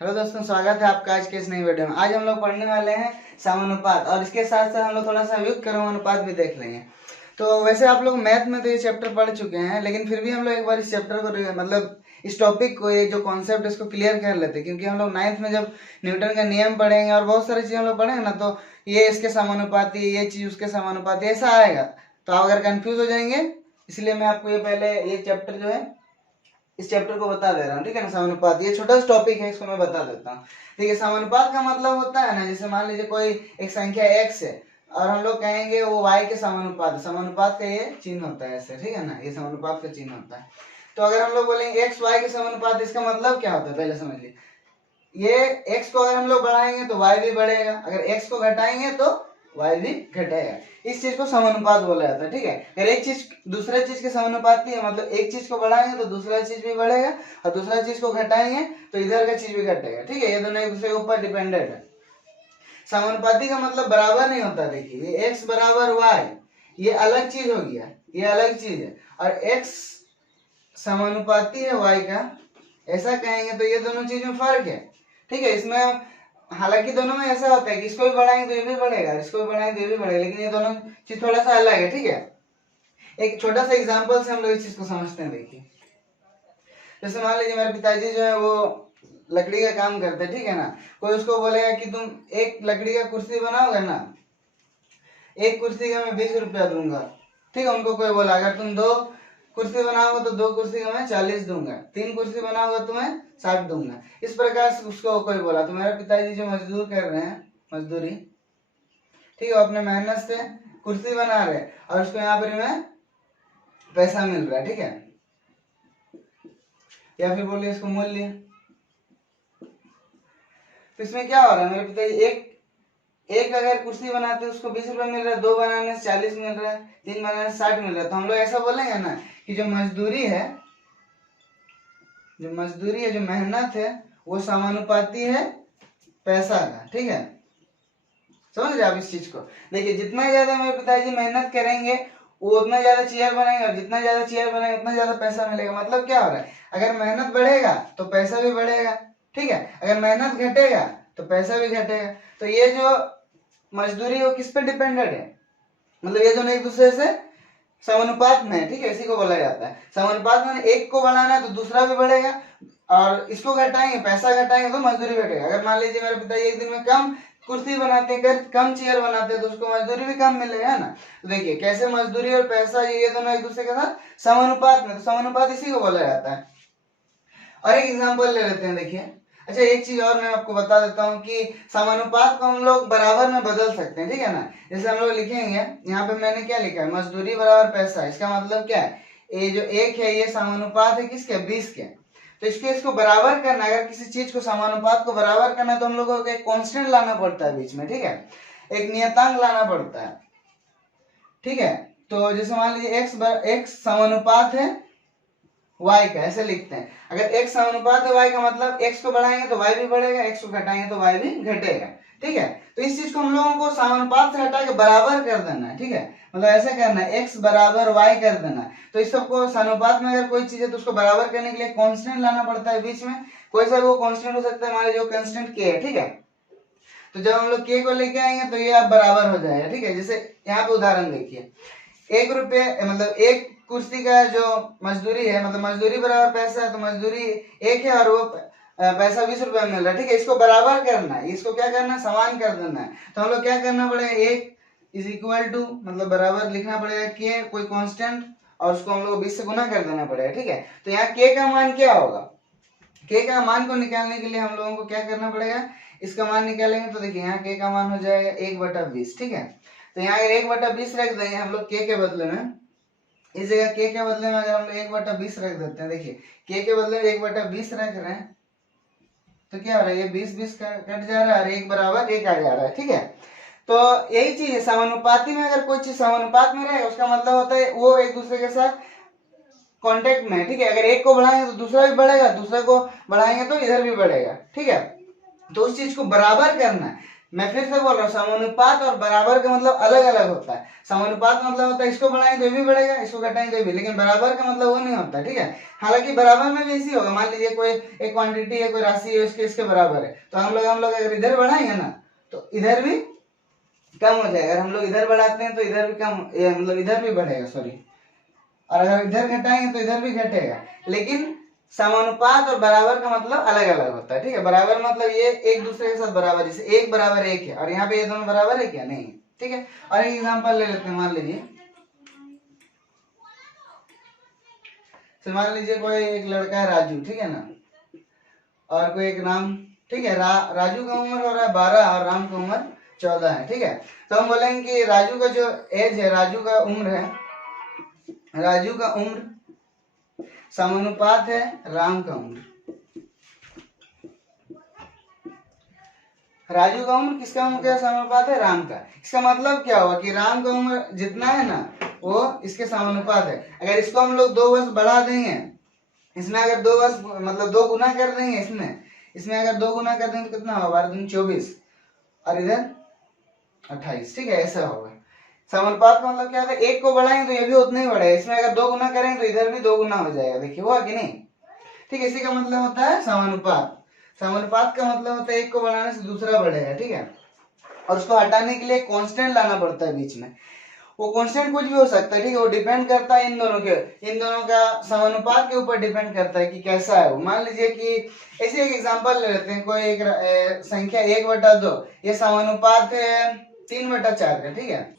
Hello दोस्तों, स्वागत है आपका आज के इस नई वीडियो में। आज हम लोग पढ़ने वाले हैं समानुपात और इसके साथ साथ हम लोग थोड़ा सा व्युत्क्रम अनुपात भी देख लेंगे। तो वैसे आप लोग मैथ में तो ये चैप्टर पढ़ चुके हैं, लेकिन फिर भी हम लोग एक बार इस चैप्टर को मतलब इस टॉपिक को, ये जो कॉन्सेप्ट इसको क्लियर कर लेते हैं, क्योंकि हम लोग 9th में जब न्यूटन का नियम पढ़ेंगे और बहुत सारी चीज़ हम लोग पढ़ेंगे ना, तो ये इसके समानुपाती, ये चीज़ उसके समानुपाती, ऐसा आएगा। तो आप अगर कंफ्यूज हो जाएंगे, इसलिए मैं आपको ये पहले ये चैप्टर जो है इस चैप्टर को बता दे रहा हूँ, ठीक है ना। समानुपात ये छोटा सा टॉपिक है, इसको मैं बता देता हूँ। ठीक है, समानुपात का मतलब होता है ना, जैसे मान लीजिए कोई एक संख्या x है और हम लोग कहेंगे वो y के समानुपात है। समानुपात का ये चिन्ह होता है ऐसे, ठीक है ना, ये समानुपात का चिन्ह होता है। तो अगर हम लोग बोलेंगे x y के समानुपात, इसका मतलब क्या होता है पहले समझिए। ये x को अगर हम लोग बढ़ाएंगे तो y भी बढ़ेगा, अगर x को घटाएंगे तो y भी घटेगा। इस चीज को समानुपात बोला जाता है, ठीक है। अगर एक चीज दूसरे चीज के समानुपाती है, मतलब एक चीज को बढ़ाएंगे तो दूसरा चीज भी बढ़ेगा और दूसरा चीज को घटाएंगे तो इधर का चीज भी घटेगा, ठीक है। ये दोनों एक दूसरे के ऊपर डिपेंडेंट है। समानुपाती का मतलब बराबर नहीं होता। देखिए, ये x बराबर y, ये अलग चीज हो गया, ये अलग चीज है, और x समानुपाती है y का, ऐसा कहेंगे तो ये दोनों चीज में फर्क है, ठीक है। इसमें हालांकि दोनों में ऐसा होता है कि इसको भी बढ़ाएंगे तो ये भी बढ़ेगा, इसको भी बढ़ाएंगे तो ये भी बढ़ेगा, लेकिन ये दोनों चीज थोड़ा सा अलग है, ठीक है। एक छोटा सा एग्जांपल से हम लोग इस चीज को समझते हैं। देखिए, जैसे मान लीजिए मेरे पिताजी जो है वो लकड़ी का काम करते हैं, ठीक है ना। कोई उसको बोलेगा कि तुम एक लकड़ी का कुर्सी बनाओगे ना, एक कुर्सी का मैं 20 रुपया दूंगा, ठीक है। उनको कोई बोला अगर तुम 2 कुर्सी बनाओगे तो 2 कुर्सी का मैं 40 दूंगा, 3 कुर्सी बनाओगे तो मैं 60 दूंगा। इस प्रकार से उसको कोई बोला, तो मेरे पिताजी जो मजदूर कर रहे हैं, मजदूरी, ठीक है, वो अपने मेहनत से कुर्सी बना रहे हैं और उसको यहाँ पर में पैसा मिल रहा है, ठीक है, या फिर बोलिए इसको मूल्य। तो इसमें क्या हो रहा है, मेरे पिताजी एक अगर कुर्सी बनाते हैं उसको 20 रुपए मिल रहा है, 2 बनाने से 40 मिल रहा है, 3 बनाने से 60 मिल रहा है। तो हम लोग ऐसा बोलेंगे ना कि जो मजदूरी है, जो मेहनत है, वो समानुपाती है पैसा का, ठीक है। समझ रहे आप इस चीज को। देखिए, जितना ज्यादा मेरे पिताजी मेहनत करेंगे वो उतना ज्यादा चेयर बनाएंगे, और जितना ज्यादा चेयर बनाएंगे उतना ज्यादा पैसा मिलेगा। मतलब क्या हो रहा है, अगर मेहनत बढ़ेगा तो पैसा भी बढ़ेगा, ठीक है। अगर मेहनत घटेगा तो पैसा भी घटेगा। तो ये जो मजदूरी वो किस पे डिपेंडेंट है, मतलब ये दोनों एक दूसरे से समानुपात में है, ठीक है। इसी को बोला जाता है समानुपात में। एक को बढ़ाना है तो दूसरा भी बढ़ेगा, और इसको घटाएंगे, पैसा घटाएंगे तो मजदूरी घटेगा। अगर मान लीजिए मेरे पिताजी एक दिन में कम कुर्सी बनाते हैं, कम चेयर बनाते हैं, तो उसको मजदूरी भी कम मिलेगा, है ना। तो देखिए कैसे मजदूरी और पैसा ये दोनों एक दूसरे के साथ समानुपात में, तो समानुपात इसी को बोला जाता है। और एक एग्जांपल ले लेते हैं। देखिए, अच्छा एक चीज और मैं आपको बता देता हूँ कि समानुपात को हम लोग बराबर में बदल सकते हैं, ठीक है ना। जैसे हम लोग लिखेंगे, यहाँ पे मैंने क्या लिखा है, मजदूरी बराबर पैसा। इसका मतलब क्या है, ये जो एक है ये समानुपात है किसके, 20 के। तो इसको बराबर करना, अगर किसी चीज को समानुपात को बराबर करना तो हम लोगों को एक कांस्टेंट लाना पड़ता है बीच में, ठीक है, एक नियतांक लाना पड़ता है, ठीक है। तो जैसे मान लीजिए x समानुपात है y का, ऐसे लिखते हैं। अगर x समानुपात है y का मतलब x को बढ़ाएंगे तो y भी बढ़ेगा, x को घटाएंगे तो y भी घटेगा, ठीक है। तो इस चीज को हम लोगों को समानुपात से हटा के बराबर कर देना है, ठीक है। मतलब ऐसे करना है, x बराबर y कर देना है। तो इस सबको समानुपात में अगर कोई चीज है तो उसको बराबर करने के लिए कांस्टेंट लाना पड़ता है बीच में। कोई सा वो कांस्टेंट हो सकता है, हमारे जो कांस्टेंट k है, ठीक है। तो जब हम लोग k को लेके आएंगे तो ये अब बराबर हो जाएगा, ठीक है। जैसे यहाँ पे उदाहरण देखिए, 1 रुपये मतलब एक कुर्सी का जो मजदूरी है, मतलब मजदूरी बराबर पैसा है, तो मजदूरी 1 है और वो पैसा 20 रुपये मिल रहा है, ठीक है। इसको बराबर करना है, इसको क्या करना है, समान कर देना है। तो हम लोग क्या करना पड़ेगा, 1 इज इक्वल टू मतलब बराबर लिखना पड़ेगा के कोई कांस्टेंट, और उसको हम लोग 20 से गुना कर देना पड़ेगा, ठीक है। तो यहाँ के का मान क्या होगा, के का मान को निकालने के लिए हम लोगों को क्या करना पड़ेगा, इसका मान निकालेंगे। तो देखिए यहाँ के का मान हो जाएगा 1/20, ठीक है। तो यहाँ अगर 1/20 रख देंगे हम लोग के बदले में, इस जगह के बदले में अगर हम लोग 1/20 रख देते हैं, देखिए के बदले में 1/20 रख रहे हैं, तो क्या हो रहा है, ये 20 कट जा रहा है और 1 बराबर 1 आ जा रहा है, ठीक है। तो यही चीज है, समानुपाती में अगर कोई चीज समानुपात में रहेगा उसका मतलब होता है वो एक दूसरे के साथ कांटेक्ट में है, ठीक है। अगर एक को बढ़ाएंगे तो दूसरा भी बढ़ेगा, दूसरे को बढ़ाएंगे तो इधर भी बढ़ेगा, ठीक है। तो उस चीज को बराबर करना है, मैं फिर से बोल रहा हूँ, समानुपात और बराबर का मतलब अलग अलग होता है। समानुपात मतलब होता है इसको बढ़ाएंगे तो ये भी बढ़ेगा, इसको घटाएंगे तो ये भी, लेकिन बराबर का मतलब वो नहीं होता, ठीक है। हालांकि बराबर में भी इसी होगा, मान लीजिए कोई एक क्वांटिटी है, कोई राशि है, इसके इसके बराबर है, तो हम लोग अगर इधर बढ़ाएंगे ना तो इधर भी कम हो जाएगा। अगर हम लोग इधर बढ़ाते हैं तो इधर भी कम, मतलब इधर भी बढ़ेगा, सॉरी, और अगर इधर घटाएंगे तो इधर भी घटेगा। लेकिन समानुपात और बराबर का मतलब अलग अलग होता है, ठीक है। बराबर मतलब ये एक दूसरे के साथ बराबर, जैसे एक बराबर एक है और यहाँ पे ये दोनों बराबर है क्या, नहीं, ठीक है। और एक एग्जांपल ले लेते हैं, मान लीजिए कोई एक लड़का है राजू, ठीक है ना, और कोई एक राम, ठीक है। राजू का उम्र हो रहा है 12 और राम का उम्र 14 है, ठीक है। तो हम बोलेंगे कि राजू का जो एज है, राजू का उम्र है, राजू का उम्र समानुपात है राम का उम्र। राजू का उम्र किसका उम्र क्या समानुपात है, राम का। इसका मतलब क्या हुआ कि राम का उम्र जितना है ना वो इसके समानुपात है। अगर इसको हम लोग 2 वर्ष बढ़ा देंगे, इसमें अगर 2 वर्ष मतलब 2 गुना कर देंगे, इसमें अगर 2 गुना कर देंगे तो कितना होगा, 12 दूनी 24 और इधर 28, ठीक है, ऐसा होगा। समानुपात का मतलब क्या था, एक को बढ़ाएंगे तो ये भी उतना ही बढ़ेगा, इसमें अगर 2 गुना करेंगे तो इधर भी 2 गुना हो जाएगा, देखिए हुआ कि नहीं, ठीक है। इसी का मतलब होता है समानुपात। समानुपात का मतलब होता है एक को बढ़ाने से दूसरा बढ़ेगा, ठीक है, और उसको हटाने के लिए कांस्टेंट लाना पड़ता है बीच में। वो कांस्टेंट कुछ भी हो सकता है, ठीक है, वो डिपेंड करता है इन दोनों का समानुपात के ऊपर डिपेंड करता है कि कैसा है वो। मान लीजिए कि ऐसे एक एग्जांपल ले लेते हैं, कोई एक संख्या 1/2, ये समानुपात है 3/4 का, ठीक है।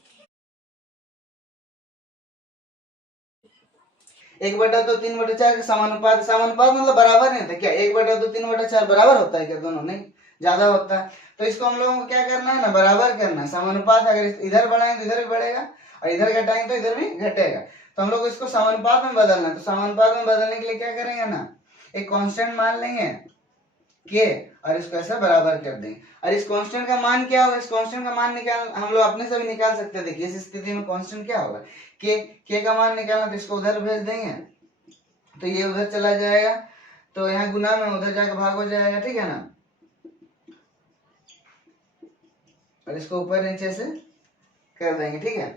1/2 3/4 का समानुपात, समानुपात मतलब बराबर नहीं होता क्या, 1/2 3/4 बराबर होता है क्या, दोनों नहीं, ज्यादा होता है। तो इसको हम लोगों को क्या करना है ना, बराबर करना है। समानुपात अगर इधर बढ़ाएंगे तो इधर भी बढ़ेगा और इधर घटाएंगे तो इधर भी घटेगा। तो हम लोग इसको समानुपात में बदलना है। तो समानुपात में बदलने के लिए क्या करेंगे ना, एक कांस्टेंट मान लेंगे के और इसको ऐसा बराबर कर देंगे। और इस कांस्टेंट का मान क्या होगा, इस कांस्टेंट का मान निकाल हम लोग अपने से भी निकाल सकते हैं। देखिए इस स्थिति में कांस्टेंट क्या होगा, के का मान निकालना, तो इसको उधर भेज देंगे तो ये उधर चला जाएगा, तो यहाँ गुना में उधर जाकर भाग हो जाएगा, ठीक है ना, और इसको ऊपर नीचे से कर देंगे, ठीक है।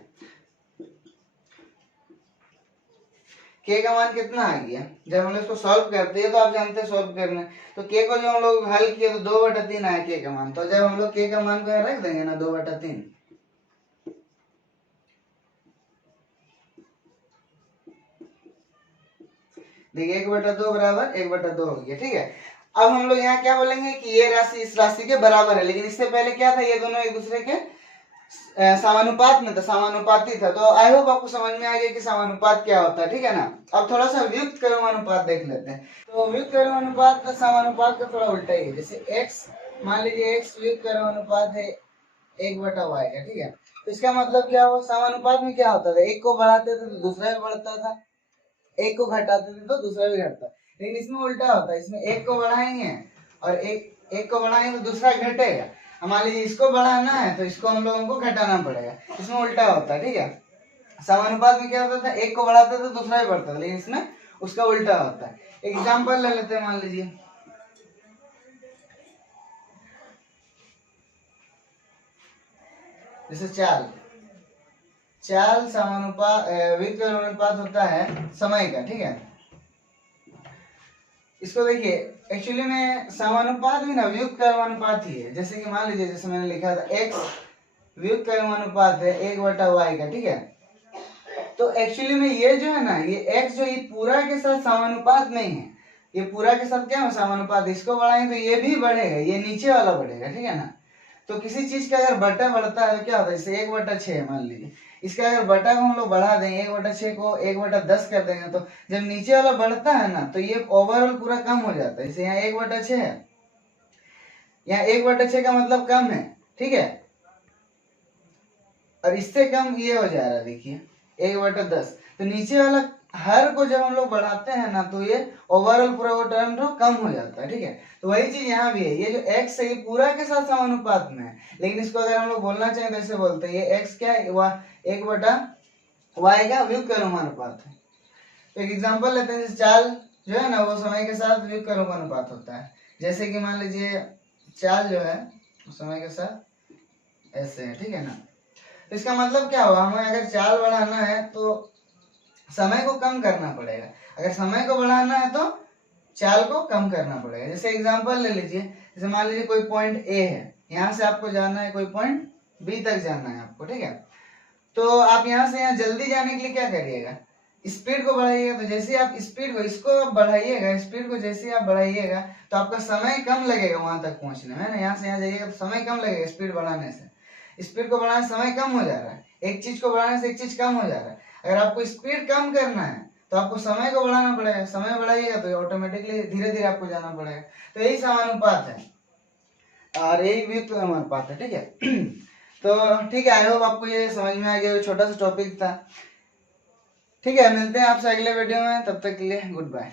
के का मान कितना आ गया, जब हम इसको सॉल्व करते हैं तो आप जानते हैं सॉल्व करना, तो के को जब हम लोग हल किए तो 2/3 आया के का मान। तो जब हम लोग के का मान को रख देंगे ना 2/3, देखिए 1/2 बराबर 1/2 हो गया, ठीक है। अब हम लोग यहाँ क्या बोलेंगे कि ये राशि इस राशि के बराबर है, लेकिन इससे पहले क्या था, ये दोनों एक दूसरे के समानुपात में था, समानुपाती था। तो आई होप आपको समझ में आ गया कि समानुपात क्या होता है, ठीक है ना। अब थोड़ा सा व्युक्त क्रमानुपात देख लेते हैं। तो व्युक्त क्रमानुपात का समानुपात का थोड़ा उल्टा ही है। जैसे x, मान लीजिए x व्युक्त क्रमानुपात है 1/y का, ठीक है। तो इसका मतलब क्या हुआ, समानुपात में क्या होता था, एक को बढ़ाते थे तो दूसरा भी बढ़ता था, एक को घटाते थे तो दूसरा भी घटता। लेकिन इसमें उल्टा होता है, इसमें एक को बढ़ाएंगे और एक को बढ़ाएंगे तो दूसरा घटेगा। मान लीजिए इसको बढ़ाना है तो इसको हम लोगों को घटाना पड़ेगा, इसमें उल्टा होता है, ठीक है। समानुपात में क्या होता था, एक को बढ़ाते थे तो दूसरा भी बढ़ता था, लेकिन इसमें उसका उल्टा होता है। एग्जाम्पल ले लेते हैं, मान लीजिए जैसे चाल समानुपात व्युत्क्रम अनुपात होता है समय का, ठीक है। इसको देखिए एक्चुअली में समानुपात भी ना व्युत्क्रम अनुपात ही है। जैसे कि मान लीजिए, जैसे मैंने लिखा था x व्युत्क्रम अनुपात है 1/y का, ठीक है। तो एक्चुअली में ये जो है ना, ये x जो ये पूरा के साथ समानुपात नहीं है, ये पूरा के साथ क्या है समानुपात। इसको बढ़ाएंगे तो ये भी बढ़ेगा, ये नीचे वाला बढ़ेगा, ठीक है ना। तो किसी चीज का अगर बटा बढ़ता है तो क्या होता है, जैसे 1/6 मान लीजिए, इसका अगर बटा को हम लोग बढ़ा देंगे, 1/6 को 1/10 कर देंगे, तो जब नीचे वाला बढ़ता है ना तो ये ओवरऑल पूरा कम हो जाता है। जैसे यहाँ 1/6 है, यहाँ 1/6 का मतलब कम है, ठीक है, और इससे कम ये हो जा रहा है, देखिए 1/10। तो नीचे वाला हर को जब हम लोग बढ़ाते हैं ना तो ये ओवरऑल पूरा वो टर्म जो कम हो जाता है, ठीक है। तो वही चीज यहाँ भी है, ये जो x है ये पूरा के साथ समानुपात में है, लेकिन इसको अगर हम लोग बोलना चाहें तो ऐसे बोलते हैं ये x क्या है, 1/y का व्युत्क्रम अनुपात है। तो एक एग्जांपल लेते हैं, जैसे चाल जो है ना वो समय के साथ व्युत्क्रम अनुपात होता है। जैसे कि मान लीजिए चाल जो है समय के साथ ऐसे है, ठीक है ना। तो इसका मतलब क्या हुआ, हमें अगर चाल बढ़ाना है तो समय को कम करना पड़ेगा, अगर समय को बढ़ाना है तो चाल को कम करना पड़ेगा। जैसे एग्जांपल ले लीजिए, जैसे मान लीजिए कोई पॉइंट ए है, यहाँ से आपको जाना है कोई पॉइंट बी तक जाना है आपको, ठीक है। तो आप यहाँ से यहाँ जल्दी जाने के लिए क्या करिएगा, स्पीड को बढ़ाइएगा। तो जैसे आप स्पीड को इसको आप बढ़ाइएगा, स्पीड को जैसे आप बढ़ाइएगा तो आपका समय कम लगेगा वहां तक पहुंचने में, है ना। यहाँ से यहाँ जाइएगा तो समय कम लगेगा स्पीड बढ़ाने से, स्पीड को बढ़ाने से समय कम हो जा रहा है, एक चीज को बढ़ाने से एक चीज कम हो जा रहा है। अगर आपको स्पीड कम करना है तो आपको समय को बढ़ाना पड़ेगा, समय बढ़ाइएगा तो ऑटोमेटिकली धीरे धीरे आपको जाना पड़ेगा। तो यही समानुपात है और यही व्युत्क्रम अनुपात है, ठीक है। तो ठीक है, आई होप आपको ये समझ में आ गया, छोटा सा टॉपिक था। ठीक है, मिलते हैं आपसे अगले वीडियो में, तब तक के लिए गुड बाय।